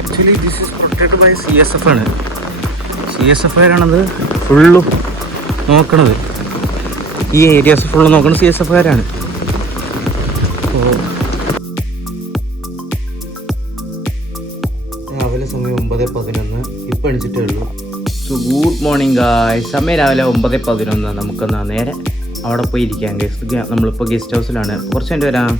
Actually this is protected by CSF ആണ്. CSF ആണത് ഫുള്ളും നോക്കണത്. ഈ ഏരിയാസ് ഫുള്ള് നോക്കുന്നത് CSF കാരാണ്. രാവിലെ സമയം 9:11. ഇപ്പം എണിച്ചിട്ടേ ഉള്ളൂ. So good morning guys. സമയം രാവിലെ 9:11. നമുക്കെന്നാ നേരെ അവിടെ പോയി ഇരിക്കാം. നമ്മളിപ്പോൾ ഗസ്റ്റ് ഹൗസിലാണ്. കുറച്ച് കഴിഞ്ഞ് വരാം.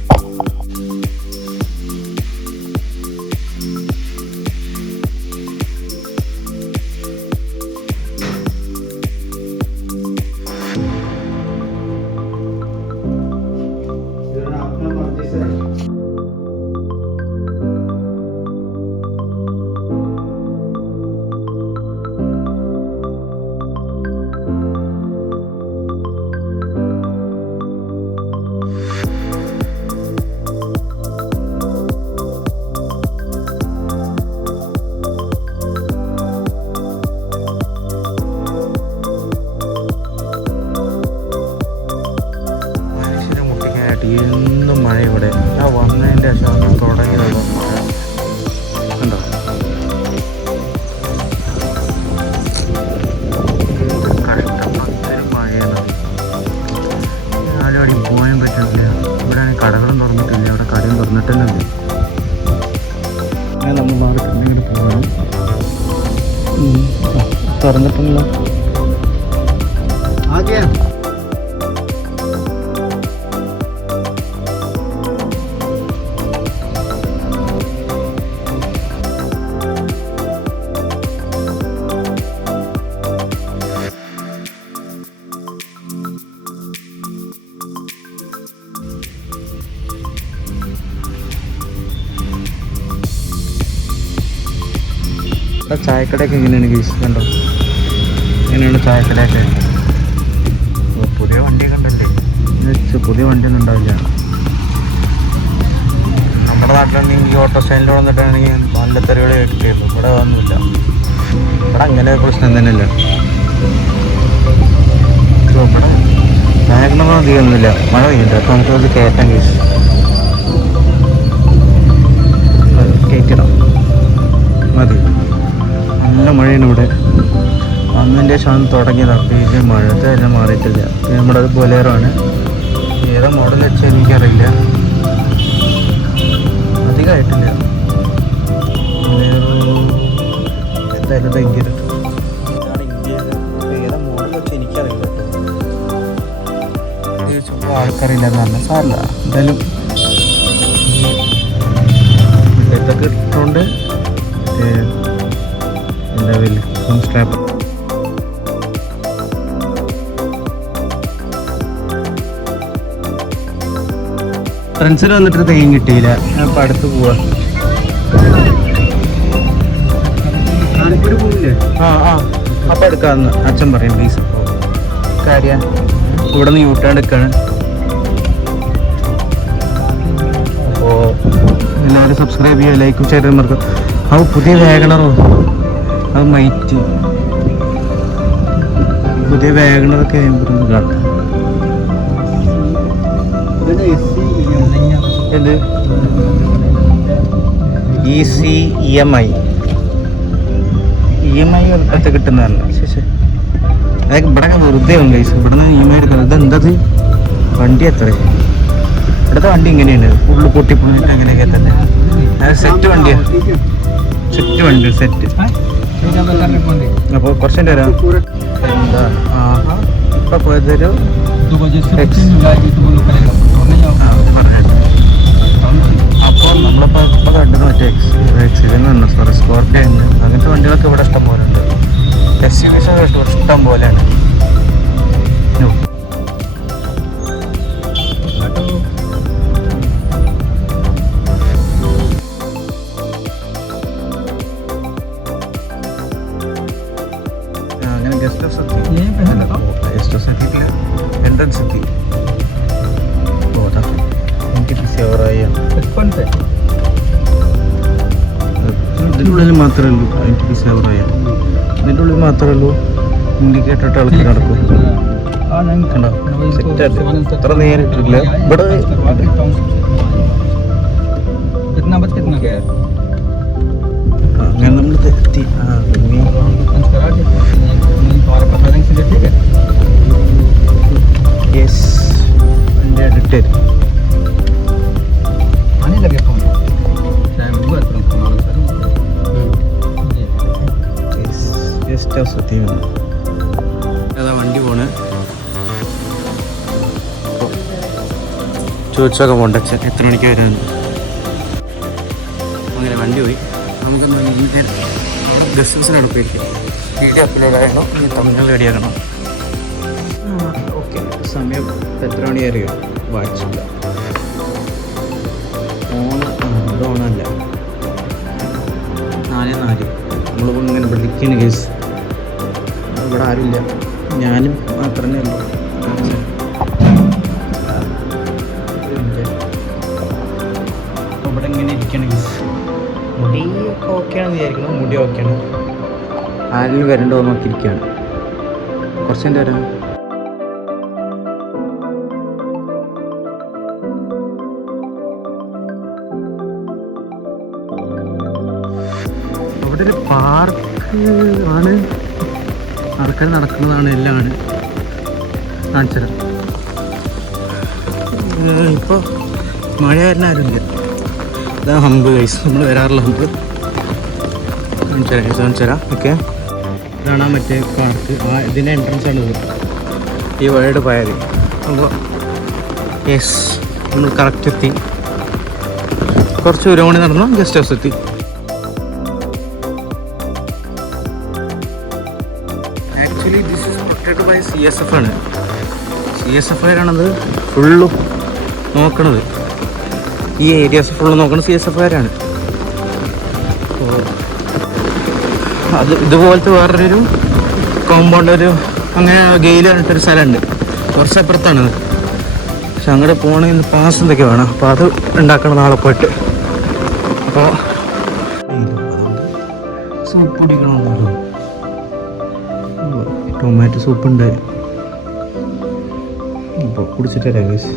എന്നും മഴ ഇവിടെ. ആ വന്നതിൻ്റെ ശേഷം തുടങ്ങിയുള്ള മഴ ഉണ്ടോ? കഷ്ടപ്പെട്ടൊരു മഴയാണ്. 4 മണിക്ക് പോകാൻ പറ്റില്ല. ഇവിടെ കടകളും തുറന്നിട്ടില്ല. ഇവിടെ കടയും തുറന്നിട്ടില്ല. നമ്മൾ മാറി എന്തെങ്കിലും പോകണം. തുറന്നിട്ടുണ്ടല്ലോ ആദ്യം. ചായക്കടയൊക്കെ എങ്ങനെയാണ് ഗീസ്? കണ്ടോ എങ്ങനെയാണ് ചായക്കടയൊക്കെ? പുതിയ വണ്ടിയൊക്കെ ഉണ്ടല്ലേ? പുതിയ വണ്ടിയൊന്നും ഉണ്ടാവില്ല. നമ്മുടെ നാട്ടിലാണെങ്കിൽ ഓട്ടോ സ്റ്റാൻഡിൽ വന്നിട്ടാണെങ്കിൽ നല്ല തെരുവുകൾ കേട്ടിട്ടായിരുന്നു. ഇവിടെ ഒന്നുമില്ല. ഇവിടെ അങ്ങനെ പ്രശ്നം തന്നെയല്ല. ഇവിടെ വാഗണൊന്നും അധികമൊന്നുമില്ല. മഴ പെയ്യുന്നുണ്ട്. അപ്പോൾ നമുക്കത് കയറ്റാം ഗീസ്. കയറ്റിടാം മതി. നല്ല മഴയാണ് ഇവിടെ. അന്നതിൻ്റെ ശേഷം തുടങ്ങിയതാണ്. പിന്നെ മഴത്തെ എല്ലാം മാറിയിട്ടില്ല. നമ്മുടെ അത് ബൊലേറോ ആണ്. ഏതാ മോഡൽ വെച്ചാൽ എനിക്കറിയില്ല. അധികമായിട്ടില്ല. എന്തായാലും ഭയങ്കര ഇതാണ് ഇന്ത്യയിൽ. ഏതാ മോഡൽ വെച്ചാൽ എനിക്കറിയില്ല കേട്ടോ. ചുമ്മാ ആൾക്കാരില്ല എന്നല്ല സാറില്ല. എന്തായാലും ഇതൊക്കെ ഇട്ടുകൊണ്ട് എന്താ വെൽക്കം സ്ട്രാപ്പ്. ഫ്രണ്ട്സിൽ വന്നിട്ട് തെയ്യം കിട്ടിയില്ല. ഞാൻ ഇപ്പം അടുത്ത് പോവാ. അപ്പം എടുക്കാമെന്ന് അച്ഛൻ പറയും പ്ലീസ്. കാര്യം ഇവിടെ നിന്ന് യൂട്ടേൺ എടുക്കാണ്. അപ്പോൾ എല്ലാവരും സബ്സ്ക്രൈബ് ചെയ്യുക, ലൈക്കും ഷെയർ മറക്കും. അത് പുതിയ വാഗണറോ? അത് മൈറ്റ് പുതിയ വാഗണറൊക്കെ കാണാം. എന്ത് EMI അടുത്ത് കിട്ടുന്നതല്ല. ശരി, അതൊക്കെ ഇവിടെ വെറുതെ ഉണ്ട്. ഇവിടെ നിന്ന് EMI എടുക്കുന്നത്. ഇതെന്തത് വണ്ടി? എത്ര ഇവിടുത്തെ വണ്ടി ഇങ്ങനെയാണ്. ഫുള്ള് പൊട്ടിപ്പൊളിട്ട് അങ്ങനെയൊക്കെ തന്നെ. അത് സെറ്റ് വണ്ടിയാണ്. സെറ്റ് വണ്ടി സെറ്റ്. അപ്പോൾ കുറച്ചിൻ്റെ വരാം. എന്താ ഇപ്പം പോയതൊരു അപ്പോൾ നമ്മളിപ്പോൾ ഇപ്പോൾ കണ്ടത് മറ്റേ എക്സിഡൻ്റ് സോറി സ്കോർപ്പിയോ ഉണ്ട്. അങ്ങനത്തെ വണ്ടികളൊക്കെ ഇവിടെ ഇഷ്ടം പോലെ ഉണ്ട്. SUVs ഇഷ്ടം പോലെയാണ്. അങ്ങനെ ഗസ്റ്റ് ഹൗസ് എത്തിയിട്ടില്ല. എൻട്രൻസ് എത്തി. ഇതിൻ്റെ ഉള്ളിൽ മാത്രമേ ഉള്ളൂ. അതിൻ്റെ സേവറായ ഇതിൻ്റെ ഉള്ളിൽ മാത്രമേ ഉള്ളൂ. ഇൻഡിക്കേറ്റർ ഇട്ട് ഇളക്കി നടക്കും. കണ്ടോ സെറ്റായിട്ട് അത്ര നേരിട്ടില്ല. ഇവിടെ എത്തി. യെസ്, എൻ്റെ എഡിറ്റർ ഗസ്റ്റ് ഹൗസ് എത്തി. അതാ വണ്ടി പോണ്. ചോദിച്ചൊക്കെ പോണ്ട എത്ര മണിക്ക് വരുന്നത്. അങ്ങനെ വണ്ടി പോയി. നമുക്കൊന്ന് ഗസ്റ്റ് ഹൗസിനാണ് പോയിരിക്കും. വീഡിയോ അപ്ലോഡ് ആകണം, തമിഴ്നാട് റെഡിയാക്കണം. ഓക്കെ, സമയം എത്ര മണി അറിയോ? വാച്ചില്ല, ഇത് ഓണല്ല. 4:04. നമ്മളിപ്പോൾ ഇങ്ങനെ വിളിക്കുന്ന കേസ്. ഇവിടെ ആരുമില്ല, ഞാനും മാത്രമേ ഉള്ളൂ. ഇവിടെ ഇങ്ങനെ ഇരിക്കണം കേസ്. മുടി ഒക്കെ ഓക്കെയാണെന്ന് വിചാരിക്കണം. മുടി ഓക്കെയാണ്. ആരിലും വരണ്ടോ നോക്കിയിരിക്കുകയാണ്. കുറച്ചെൻ്റെ വരാം. അവിടെ ഒരു പാർക്ക് ആണ്, ആൾക്കാർ നടക്കുന്നതാണ്, എല്ലാം ആണ്. കാണിച്ചത് ഇപ്പോൾ മഴ കാരണം ആരുമില്ല. ഇതാ ഹമ്പ് കൈസ്, നമ്മൾ വരാറുള്ള ഹമ്പ്. കാണിച്ചുതരാം. ഓക്കെ, ഇതാണ് മറ്റേ പാർക്ക്. ഇതിൻ്റെ എൻട്രൻസ് ആണ് ഇത്. ഈ വഴിയുടെ പോയാൽ അപ്പോൾ യെസ്, നമ്മൾ കറക്റ്റ് എത്തി. കുറച്ച് ഒരു മണി നടന്നു ഗസ്റ്റ് ഹൗസ് എത്തി. Actually this is protected by CSF ആണ്. CSF ആണത് ഫുള്ളും നോക്കണത്. ഈ ഏരിയാസ് ഫുള്ള് നോക്കുന്നത് CSF-കാരാണ്. അപ്പോൾ അത് ഇതുപോലത്തെ വേറൊരു കോമ്പൗണ്ട്, ഒരു അങ്ങനെ ഗെയിൽ പറഞ്ഞിട്ടൊരു സ്ഥലമുണ്ട്. കുറച്ചപ്പുറത്താണ്. പക്ഷെ അങ്ങോട്ട് പോകണമെങ്കിൽ പാസ് എന്തൊക്കെ വേണം. അപ്പോൾ അത് ഉണ്ടാക്കണം നാളെ പോയിട്ട്. അപ്പോൾ സൂപ്പ് കുടിക്കണമെന്നല്ലോ. ടൊമാറ്റോ സൂപ്പ് ഉണ്ട്. അപ്പോൾ കുടിച്ചിട്ട് വരാം ഗൈസ്.